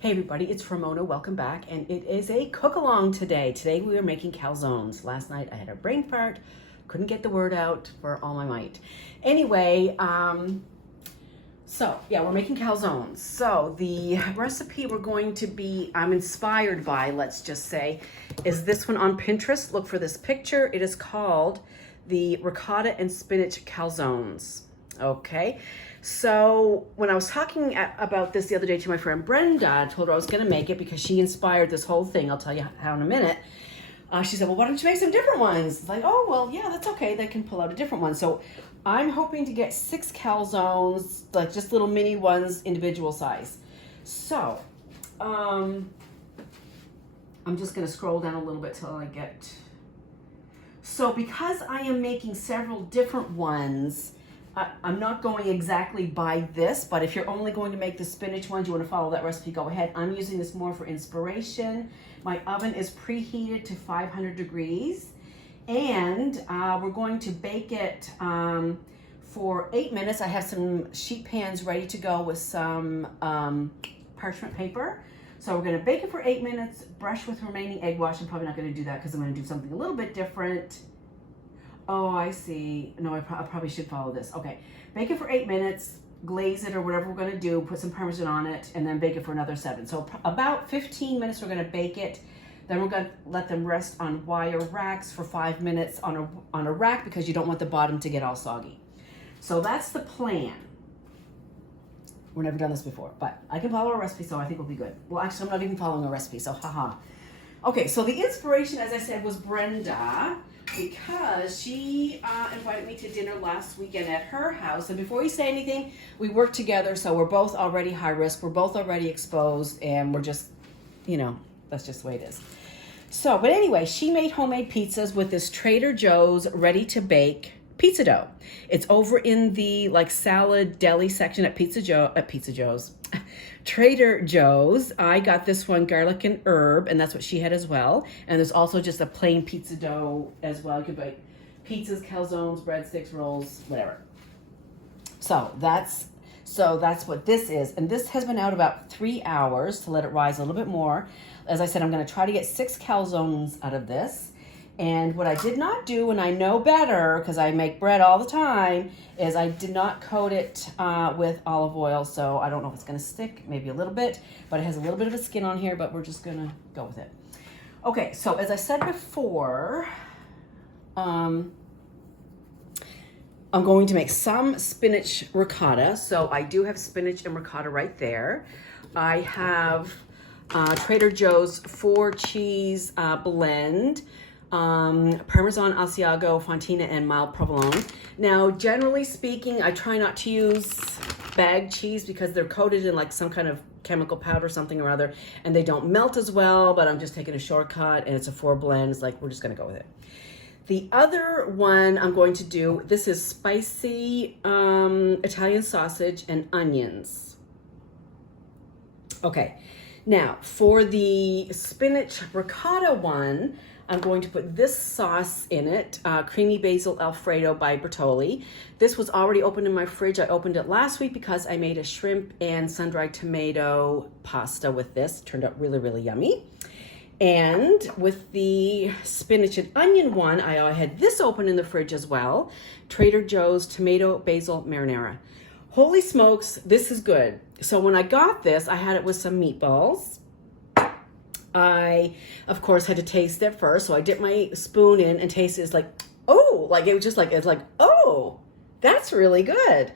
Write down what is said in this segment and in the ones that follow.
Hey everybody, it's Ramona. Welcome back. And it is a cook-along today. Today we are making calzones. Last night I had a brain fart. Couldn't get the word out for all my might. Anyway, we're making calzones. So the recipe we're going to be, I'm inspired by, let's just say, is this one on Pinterest. Look for this picture. It is called the Ricotta and Spinach Calzones. Okay. So when I was talking about this the other day to my friend Brenda, I told her I was going to make it because she inspired this whole thing. I'll tell you how in a minute. She said, well, why don't you make some different ones? It's like, oh, well, yeah, that's okay. They can pull out a different one. So I'm hoping to get 6 calzones, like just little mini ones, individual size. So I'm just going to scroll down a little bit till I get. So because I am making several different ones, I'm not going exactly by this, but if you're only going to make the spinach ones, you want to follow that recipe, go ahead. I'm using this more for inspiration. My oven is preheated to 500 degrees, and we're going to bake it for 8 minutes. I have some sheet pans ready to go with some parchment paper. So we're going to bake it for 8 minutes, brush with remaining egg wash. I'm probably not going to do that because I'm going to do something a little bit different. Oh, I see. No, I probably should follow this. Okay, bake it for 8 minutes, glaze it or whatever we're going to do, put some Parmesan on it, and then bake it for another 7. So about 15 minutes we're going to bake it. Then we're going to let them rest on wire racks for 5 minutes on a rack because you don't want the bottom to get all soggy. So that's the plan. We've never done this before, but I can follow a recipe, so I think we'll be good. Well, actually, I'm not even following a recipe, so haha. Okay, so the inspiration, as I said, was Brenda, because she invited me to dinner last weekend at her house. And before you say anything, we work together, so we're both already high risk, we're both already exposed, and we're just, that's just the way it is. So, but anyway, she made homemade pizzas with this Trader Joe's ready-to-bake pizza dough. It's over in the salad deli section at Trader Joe's. I got this one garlic and herb, and that's what she had as well. And there's also just a plain pizza dough as well. You can bake pizzas, calzones, breadsticks, rolls, whatever. So that's what this is. And this has been out about 3 hours to let it rise a little bit more. As I said, I'm going to try to get 6 calzones out of this. And what I did not do, and I know better because I make bread all the time, is I did not coat it with olive oil. So I don't know if it's going to stick, maybe a little bit, but it has a little bit of a skin on here, but we're just going to go with it. Okay, so as I said before, I'm going to make some spinach ricotta. So I do have spinach and ricotta right there. I have Trader Joe's 4-cheese blend. Parmesan, Asiago, Fontina, and mild provolone. Now, generally speaking, I try not to use bagged cheese because they're coated in some kind of chemical powder, something or other, and they don't melt as well, but I'm just taking a shortcut, and it's a 4 blend. It's we're just going to go with it. The other one I'm going to do, this is spicy Italian sausage and onions. Okay, now for the spinach ricotta one, I'm going to put this sauce in it, creamy basil Alfredo by Bertolli. This was already opened in my fridge. I opened it last week because I made a shrimp and sun-dried tomato pasta with this. It turned out really, really yummy. And with the spinach and onion one, I had this open in the fridge as well. Trader Joe's tomato basil marinara. Holy smokes, this is good. So when I got this, I had it with some meatballs. I, of course, had to taste it first. So I dipped my spoon in and tasted it. It's oh, that's really good.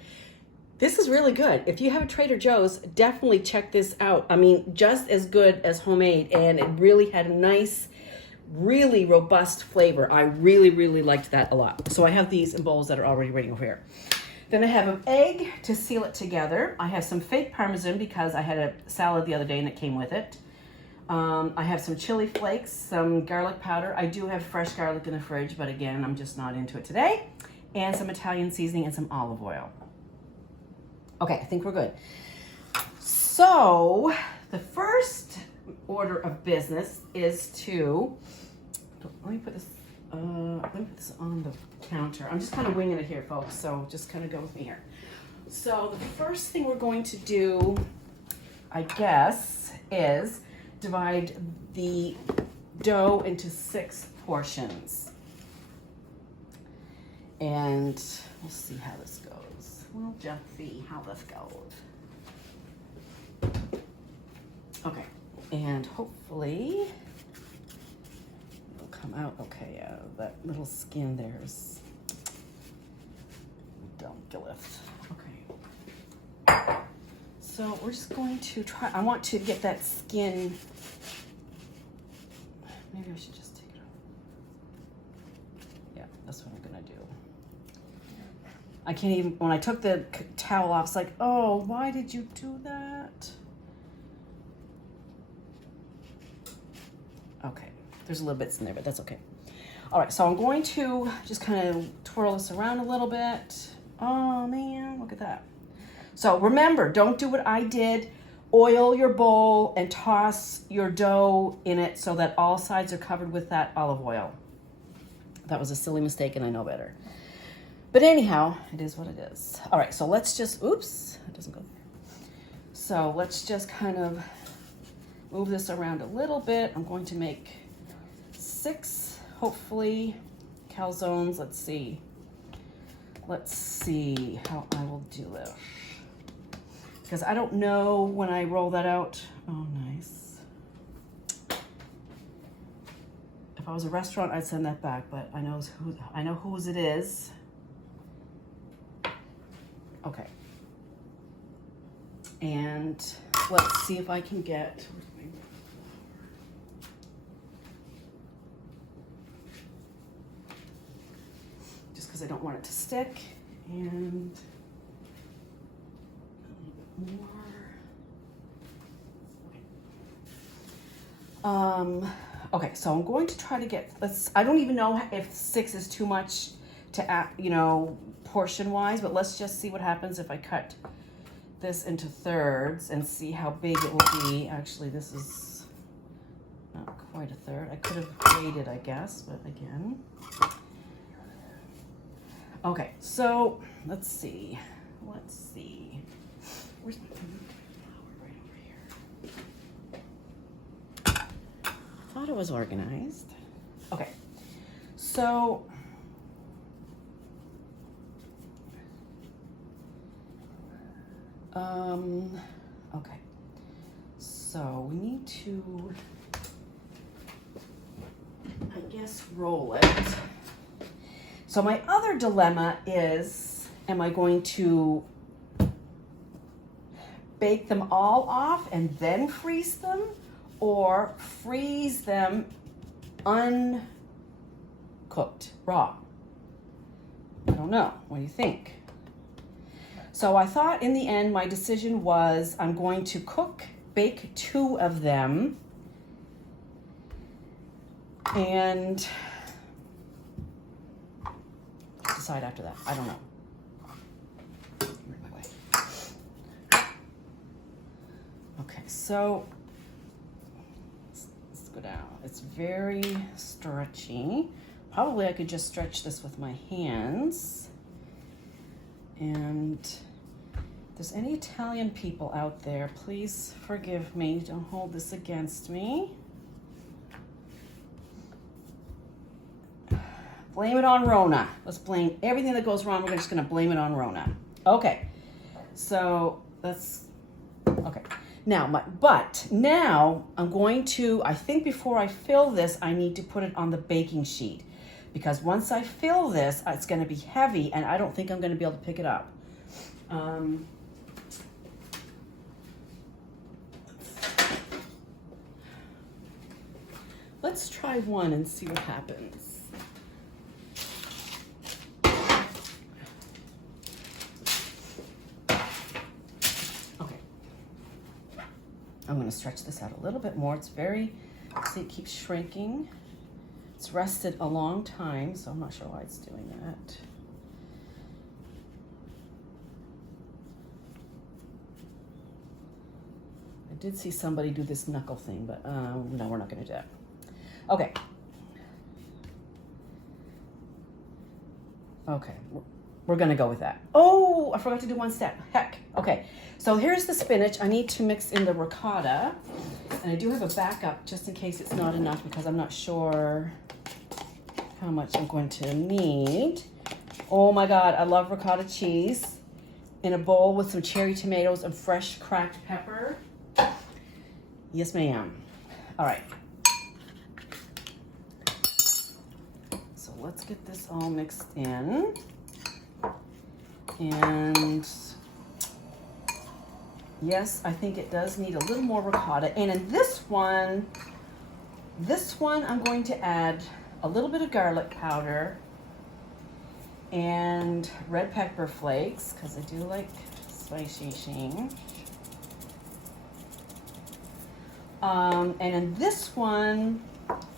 This is really good. If you have a Trader Joe's, definitely check this out. I mean, just as good as homemade. And it really had a nice, really robust flavor. I really, really liked that a lot. So I have these in bowls that are already ready over here. Then I have an egg to seal it together. I have some fake Parmesan because I had a salad the other day and it came with it. I have some chili flakes, some garlic powder. I do have fresh garlic in the fridge, but again, I'm just not into it today. And some Italian seasoning and some olive oil. Okay, I think we're good. So the first order of business is to, let me put this on the counter. I'm just kind of winging it here, folks, so just kind of go with me here. So the first thing we're going to do, I guess, is divide the dough into 6 portions. And we'll see how this goes. We'll just see how this goes. Okay, and hopefully it'll come out okay. That little skin there is dunkeleth. Okay. So we're just going to try, I want to get that skin, maybe I should just take it off. Yeah, that's what I'm gonna do. I can't even, when I took the towel off, it's like, oh, why did you do that? Okay, there's a little bits in there, but that's okay. All right, so I'm going to just kind of twirl this around a little bit. Oh man, look at that. So remember, don't do what I did. Oil your bowl and toss your dough in it so that all sides are covered with that olive oil. That was a silly mistake and I know better. But anyhow, it is what it is. All right, so let's just, oops, it doesn't go there. So let's just kind of move this around a little bit. I'm going to make 6, hopefully, calzones. Let's see. Let's see how I will do this. Because I don't know when I roll that out. Oh, nice. If I was a restaurant, I'd send that back, but I know whose it is. Okay. And let's see if I can get, just because I don't want it to stick, and more. Okay, so I'm going to try to get, I don't even know if 6 is too much to add, you know, portion wise, but let's just see what happens if I cut this into thirds and see how big it will be. Actually, this is not quite a third. I could have waited, I guess, but again. Okay, so let's see. Let's see. Where's my flour? Right over here. I thought it was organized. Okay, so okay, so we need to, I guess, roll it. So my other dilemma is, am I going to bake them all off and then freeze them, or freeze them uncooked, raw? I don't know. What do you think? So I thought in the end, my decision was I'm going to bake 2 of them, and decide after that. I don't know. Okay, so let's go down. It's very stretchy. Probably I could just stretch this with my hands. And if there's any Italian people out there, please forgive me. Don't hold this against me. Blame it on Rona. Let's blame everything that goes wrong. We're just going to blame it on Rona. Okay. So that's okay. Now, but now I'm going to, I think before I fill this, I need to put it on the baking sheet. Because once I fill this, it's going to be heavy, and I don't think I'm going to be able to pick it up. Let's try one and see what happens. Okay. I'm going to stretch this out a little bit more. It's very, see, it keeps shrinking. It's rested a long time, so I'm not sure why it's doing that. I did see somebody do this knuckle thing, but no, we're not going to do that. Okay. Okay. We're gonna go with that. Oh, I forgot to do one step. Heck. Okay, so here's the spinach. I need to mix in the ricotta. And I do have a backup just in case it's not enough because I'm not sure how much I'm going to need. Oh my God, I love ricotta cheese. In a bowl with some cherry tomatoes and fresh cracked pepper. Yes, ma'am. All right. So let's get this all mixed in. And yes, I think it does need a little more ricotta. And in this one I'm going to add a little bit of garlic powder and red pepper flakes because I do like spicy sheen. And in this one,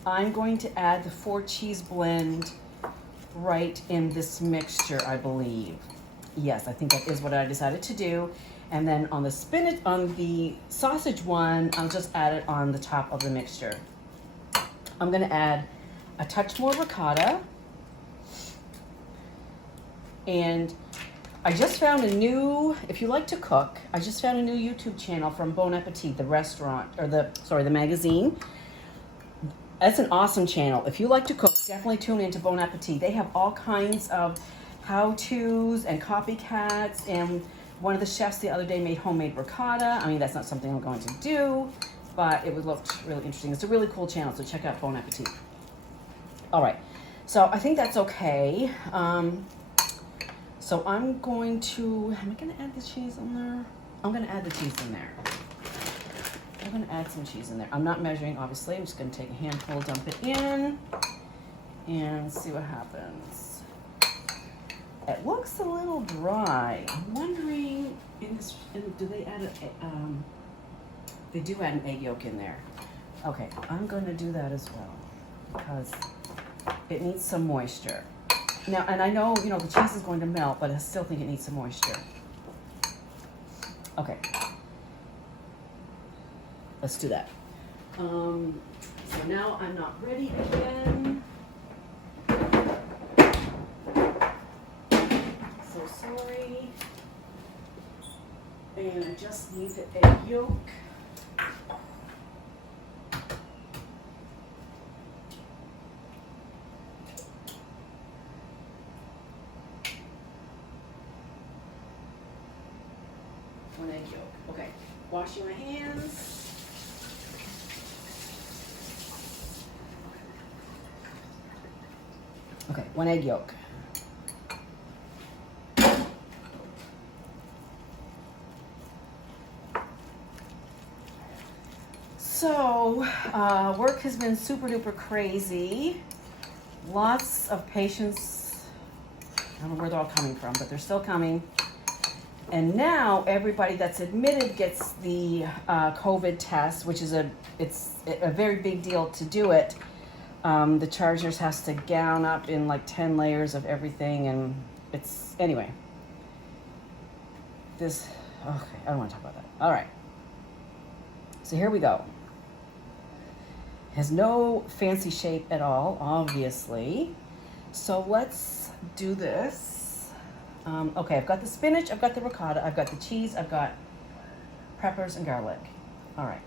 I'm going to add the 4 cheese blend right in this mixture, I believe. Yes, I think that is what I decided to do. And then on the spinach, on the sausage one, I'll just add it on the top of the mixture. I'm gonna add a touch more ricotta. And I just found a new, if you like to cook, I just found a new YouTube channel from Bon Appetit, the restaurant, or the magazine. That's an awesome channel. If you like to cook, definitely tune into Bon Appetit. They have all kinds of how-tos and copycats, and one of the chefs the other day made homemade ricotta. I mean, that's not something I'm going to do, but it looked really interesting. It's a really cool channel, so check out Bon Appetit. All right, so I think that's okay. So I'm going to, am I gonna add the cheese in there? I'm gonna add the cheese in there. I'm gonna add some cheese in there. I'm not measuring, obviously. I'm just gonna take a handful, dump it in, and see what happens. It looks a little dry. I'm wondering, do they add they do add an egg yolk in there. Okay, I'm gonna do that as well because it needs some moisture. Now, and I know, the cheese is going to melt, but I still think it needs some moisture. Okay. Let's do that. So now I'm not ready again. So sorry. And I just need the egg yolk. One egg yolk. Okay. Washing my hands. Okay, 1 egg yolk. So, work has been super duper crazy. Lots of patients. I don't know where they're all coming from, but they're still coming. And now everybody that's admitted gets the COVID test, which is it's a very big deal to do it. The chargers has to gown up in like 10 layers of everything, and anyway. Okay, I don't want to talk about that. All right. So here we go. Has no fancy shape at all, obviously. So let's do this. Okay, I've got the spinach, I've got the ricotta, I've got the cheese, I've got peppers and garlic. All right,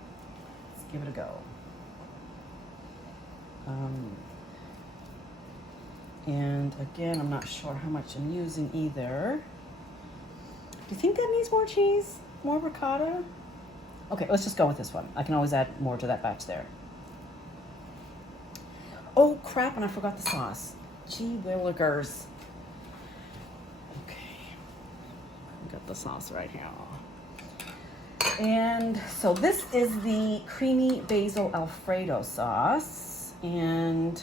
let's give it a go. And again, I'm not sure how much I'm using either. Do you think that needs more cheese? More ricotta? Okay, let's just go with this one. I can always add more to that batch there. Oh crap, and I forgot the sauce. Gee willikers. Got the sauce right here. And so this is the creamy basil Alfredo sauce, and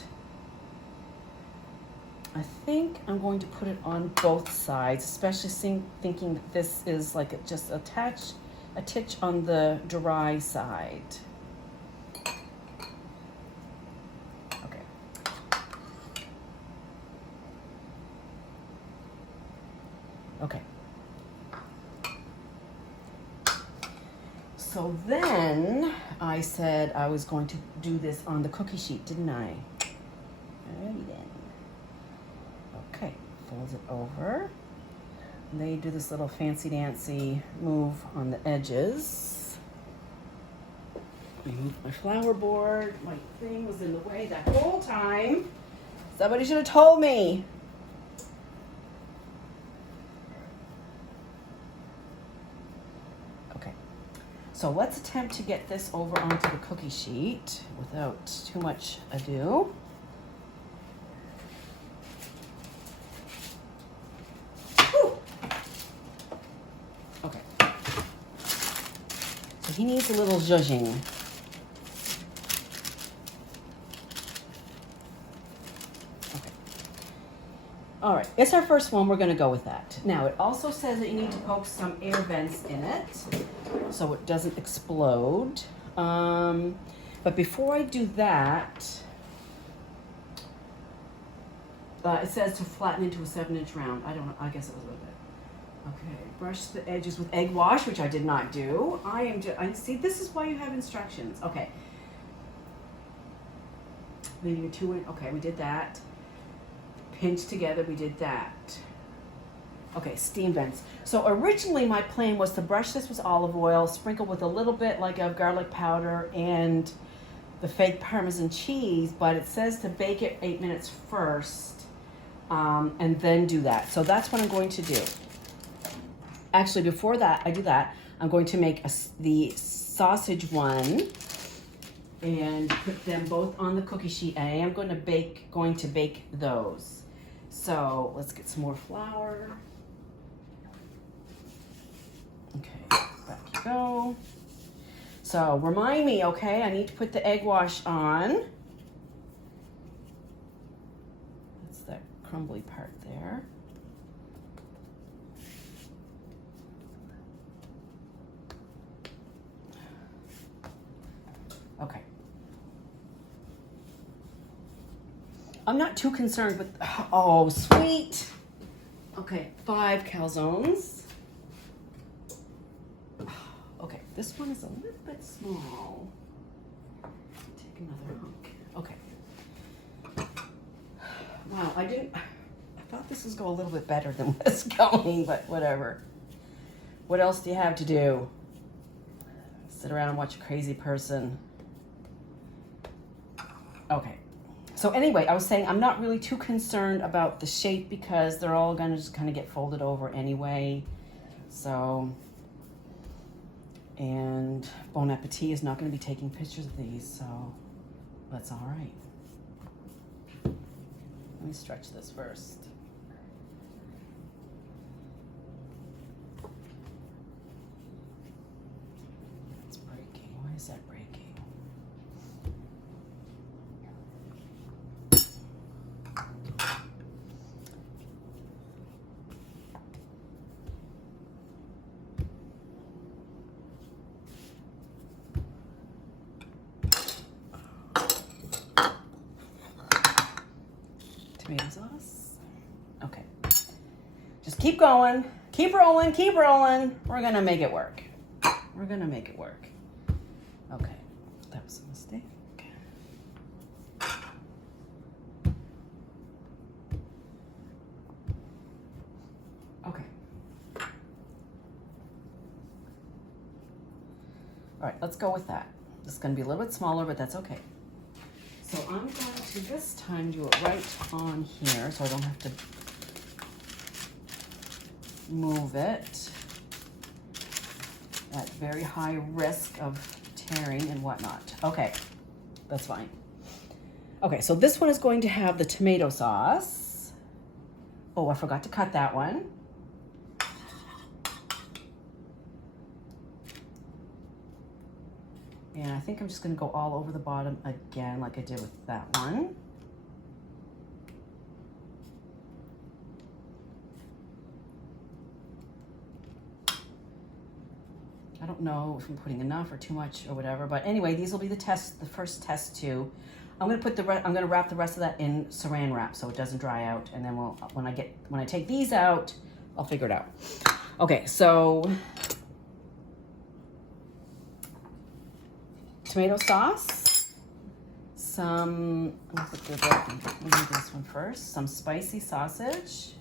I think I'm going to put it on both sides, especially thinking that this is like just a titch on the dry side. Okay. Okay. So then I said I was going to do this on the cookie sheet, didn't I? Alrighty then. Okay, fold it over. They do this little fancy-dancy move on the edges. Remove my flower board. My thing was in the way that whole time. Somebody should have told me. Okay, so let's attempt to get this over onto the cookie sheet without too much ado. Okay, so he needs a little zhuzhing. All right, it's our first one. We're going to go with that. Now, it also says that you need to poke some air vents in it so it doesn't explode. But before I do that, it says to flatten into a 7-inch round. I don't know. I guess it was a little bit. Okay, brush the edges with egg wash, which I did not do. I see, this is why you have instructions. Okay. Maybe 2 inch. Okay, we did that. Pinch together, we did that. Okay, steam vents. So originally my plan was to brush this with olive oil, sprinkle with a little bit like of garlic powder and the fake Parmesan cheese, but it says to bake it 8 minutes first and then do that. So that's what I'm going to do. Actually, before that, I do that, I'm going to make the sausage one and put them both on the cookie sheet. I am going to bake those. So let's get some more flour. Okay, back you go. So remind me, okay, I need to put the egg wash on. That's that crumbly part there. Okay. I'm not too concerned with, oh, sweet. Okay, 5 calzones. Okay, this one is a little bit small. Take another hunk. Okay. Wow, I thought this was going a little bit better than what's going, but whatever. What else do you have to do? Sit around and watch a crazy person. Okay. So anyway, I was saying I'm not really too concerned about the shape because they're all going to just kind of get folded over anyway. So, and Bon Appetit is not going to be taking pictures of these, so that's all right. Let me stretch this first. It's breaking. Why is that breaking? Tomato sauce. Okay. Just keep going. Keep rolling. Keep rolling. We're going to make it work. We're going to make it work. Okay. That was a mistake. Okay. All right, let's go with that. This is going to be a little bit smaller, but that's okay. So I'm going to this time do it right on here so I don't have to move it at very high risk of tearing and whatnot. Okay, that's fine. Okay, so this one is going to have the tomato sauce. Oh, I forgot to cut that one. And I think I'm just going to go all over the bottom again like I did with that one. I don't know if I'm putting enough or too much or whatever, but anyway, these will be the first test too. I'm going to wrap the rest of that in saran wrap so it doesn't dry out, and then when I take these out, I'll figure it out. Okay, so tomato sauce, some, let me do this one first, some spicy sausage,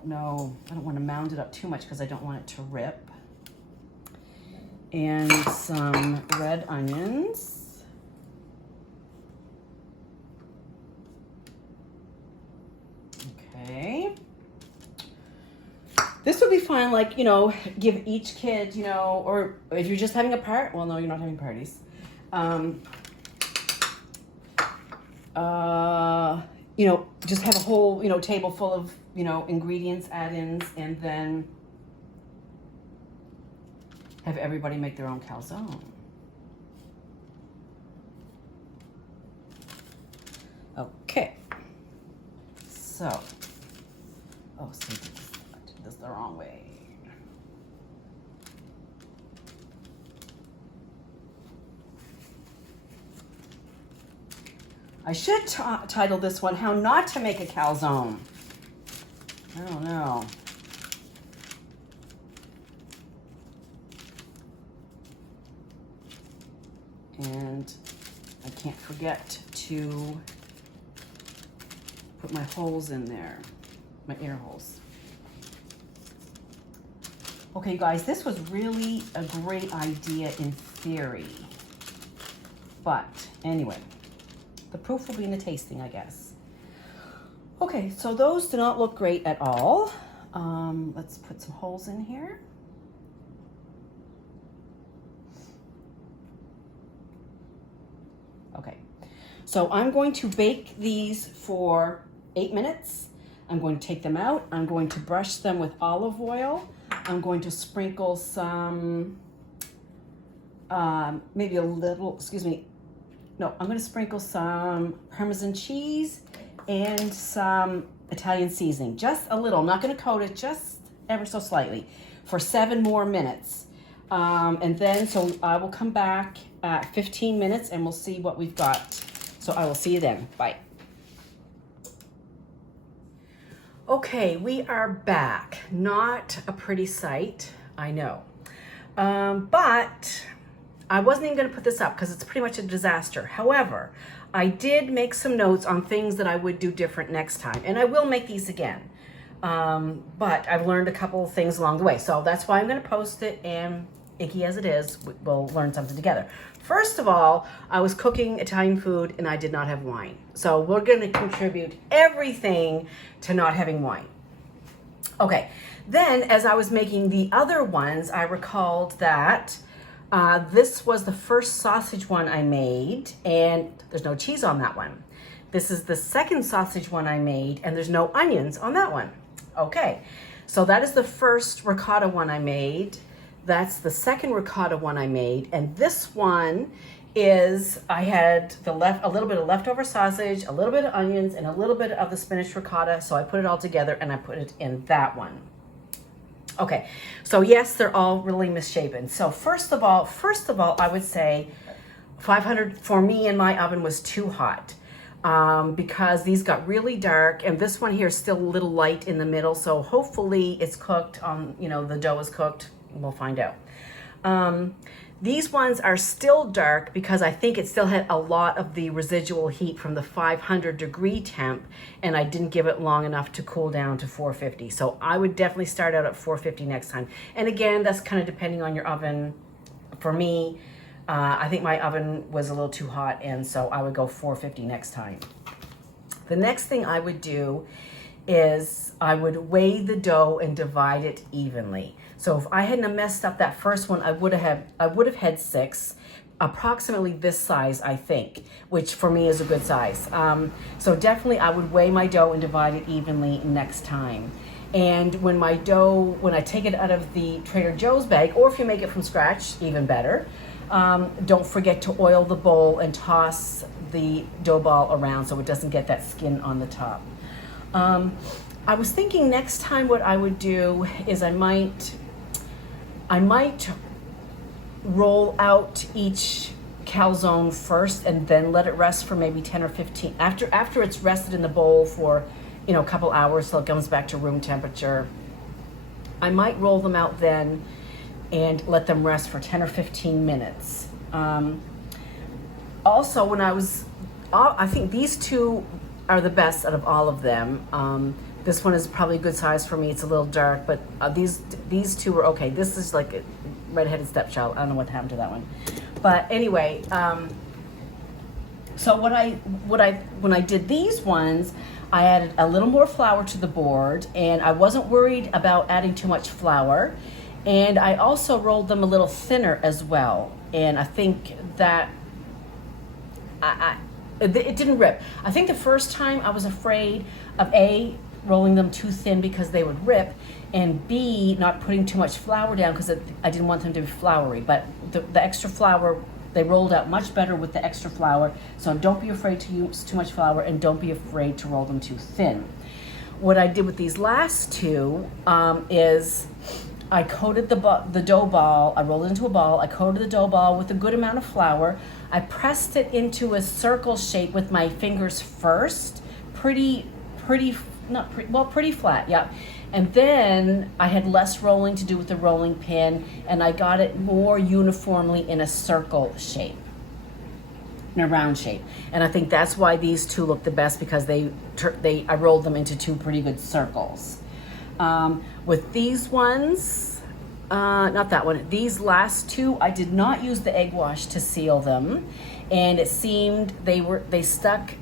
don't know, I don't want to mound it up too much because I don't want it to rip. And some red onions. Okay. This would be fine, like, you know, give each kid, you know, or if you're just having a part, well, no, you're not having parties. You know, just have a whole, you know, table full of, you know, ingredients, add-ins, and then have everybody make their own calzone. Okay. So, oh, see, I did this the wrong way. I should title this one, How Not to Make a Calzone. I don't know. And I can't forget to put my holes in there, my air holes. Okay, guys, this was really a great idea in theory. But anyway, the proof will be in the tasting, I guess. Okay, so those do not look great at all. Let's put some holes in here. Okay, so I'm going to bake these for 8 minutes. I'm going to take them out. I'm going to brush them with olive oil. I'm going to sprinkle some, maybe a little, no, I'm going to sprinkle some Parmesan cheese and some Italian seasoning. Just a little. I'm not going to coat it, just ever so slightly for 7 more minutes. And then, so I will come back at 15 minutes and we'll see what we've got. So I will see you then. Bye. Okay, we are back. Not a pretty sight, I know. But I wasn't even going to put this up because it's pretty much a disaster. However, I did make some notes on things that I would do different next time, and I will make these again. But I've learned a couple of things along the way, so that's why I'm going to post it, and icky as it is, we'll learn something together. First of all, I was cooking Italian food and I did not have wine. So we're going to contribute everything to not having wine. Okay, then as I was making the other ones, I recalled that this was the first sausage one I made, and there's no cheese on that one. This is the second sausage one I made, and there's no onions on that one. Okay, so that is the first ricotta one I made. That's the second ricotta one I made, and this one is, I had a little bit of leftover sausage, a little bit of onions, and a little bit of the spinach ricotta, so I put it all together and I put it in that one. Okay, so yes, they're all really misshapen. So first of all, I would say 500 for me in my oven was too hot because these got really dark, and this one here is still a little light in the middle, so hopefully it's cooked on, you know, the dough is cooked. We'll find out. These ones are still dark because I think it still had a lot of the residual heat from the 500-degree temp, and I didn't give it long enough to cool down to 450. So I would definitely start out at 450 next time. And again, that's kind of depending on your oven. For me, I think my oven was a little too hot, and so I would go 450 next time. The next thing I would do is I would weigh the dough and divide it evenly. So if I hadn't messed up that first one, I would have had 6, approximately this size, I think, which for me is a good size. So definitely I would weigh my dough and divide it evenly next time. And when I take it out of the Trader Joe's bag, or if you make it from scratch, even better, don't forget to oil the bowl and toss the dough ball around so it doesn't get that skin on the top. I was thinking next time what I would do is I might roll out each calzone first and then let it rest for maybe 10 or 15. After it's rested in the bowl for, you know, a couple hours till it comes back to room temperature, I might roll them out then and let them rest for 10 or 15 minutes. Also, I think these two are the best out of all of them. This one is probably a good size for me. It's a little dark, but these two were okay. This is like a red-headed stepchild. I don't know what happened to that one. But anyway, so when I did these ones, I added a little more flour to the board, and I wasn't worried about adding too much flour. And I also rolled them a little thinner as well. And I think that it didn't rip. I think the first time I was afraid of A, rolling them too thin because they would rip, and B, not putting too much flour down because I didn't want them to be floury. But the extra flour, they rolled out much better with the extra flour. So don't be afraid to use too much flour, and don't be afraid to roll them too thin. What I did with these last two is I coated the dough ball. I rolled it into a ball. I coated the dough ball with a good amount of flour. I pressed it into a circle shape with my fingers first. Pretty flat, yeah. And then I had less rolling to do with the rolling pin, and I got it more uniformly in a circle shape, in a round shape. And I think that's why these two look the best, because I rolled them into two pretty good circles. With these ones, not that one, these last two, I did not use the egg wash to seal them, and it seemed they stuck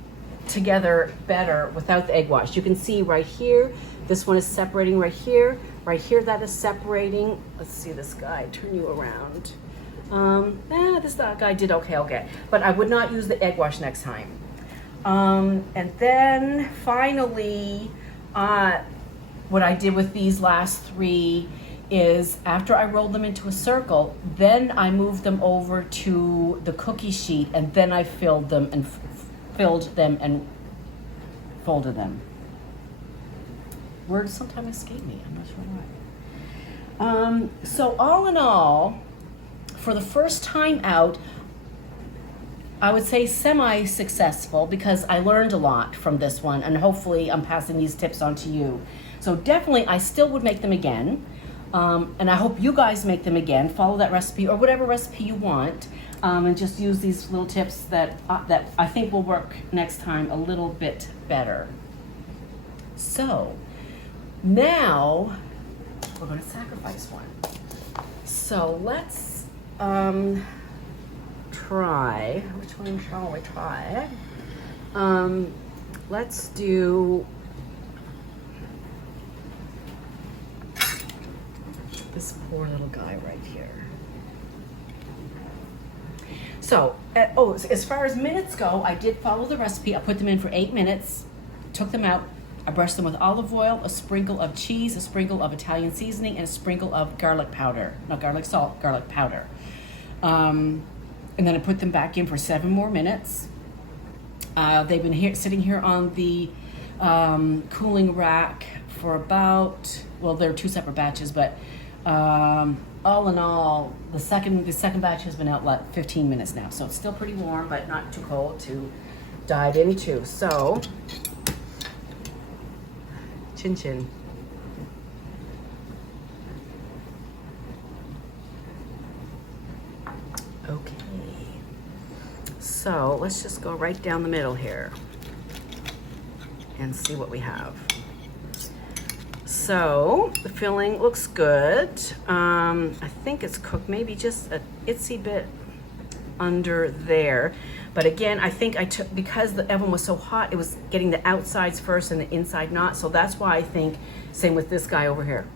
together better without the egg wash. You can see right here, this one is separating right here that is separating. Let's see this guy, turn you around. That guy did okay. But I would not use the egg wash next time. And then finally, what I did with these last three is after I rolled them into a circle, then I moved them over to the cookie sheet, and then I filled them and folded them. Words sometimes escape me, I'm not sure why. So all in all, for the first time out, I would say semi-successful, because I learned a lot from this one, and hopefully I'm passing these tips on to you. So definitely, I still would make them again, and I hope you guys make them again. Follow that recipe, or whatever recipe you want, and just use these little tips that I think will work next time a little bit better. So now we're going to sacrifice one. So let's try. Which one shall we try? Let's do this poor little guy right here. So, as far as minutes go, I did follow the recipe. I put them in for 8 minutes, took them out. I brushed them with olive oil, a sprinkle of cheese, a sprinkle of Italian seasoning, and a sprinkle of garlic powder. Not garlic salt, garlic powder. And then I put them back in for 7 more minutes. They've been sitting here on the cooling rack for about, well, there are 2 separate batches, but all in all, the second batch has been out like 15 minutes now, so it's still pretty warm, but not too cold to dive into. So, chin chin. Okay. So let's just go right down the middle here and see what we have. So the filling looks good. I think it's cooked maybe just a itsy bit under there. But again, I think because the oven was so hot, it was getting the outsides first and the inside not. So that's why I think, same with this guy over here.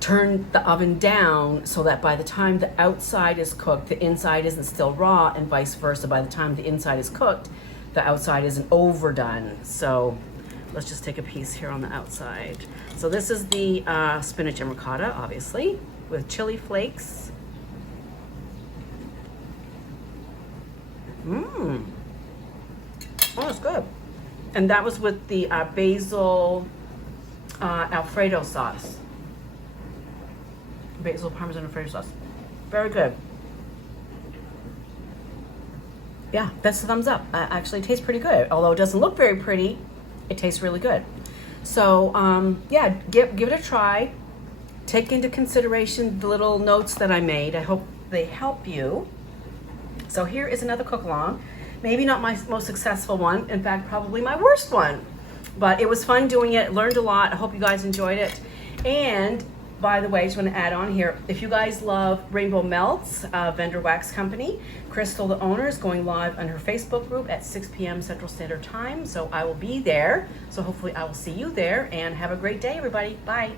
Turn the oven down so that by the time the outside is cooked, the inside isn't still raw, and vice versa. By the time the inside is cooked, the outside isn't overdone. So let's just take a piece here on the outside. So this is the spinach and ricotta, obviously, with chili flakes. Oh, it's good. And that was with the basil Alfredo sauce. Basil Parmesan Alfredo sauce. Very good. Yeah, that's a thumbs up. Actually, it tastes pretty good. Although it doesn't look very pretty, it tastes really good. So, yeah, give it a try. Take into consideration the little notes that I made. I hope they help you. So here is another Cookalong. Maybe not my most successful one. In fact, probably my worst one. But it was fun doing it. Learned a lot. I hope you guys enjoyed it. And by the way, I just want to add on here, if you guys love Rainbow Melts, vendor wax company, Crystal, the owner, is going live on her Facebook group at 6 p.m. Central Standard Time. So I will be there. So hopefully I will see you there, and have a great day, everybody. Bye.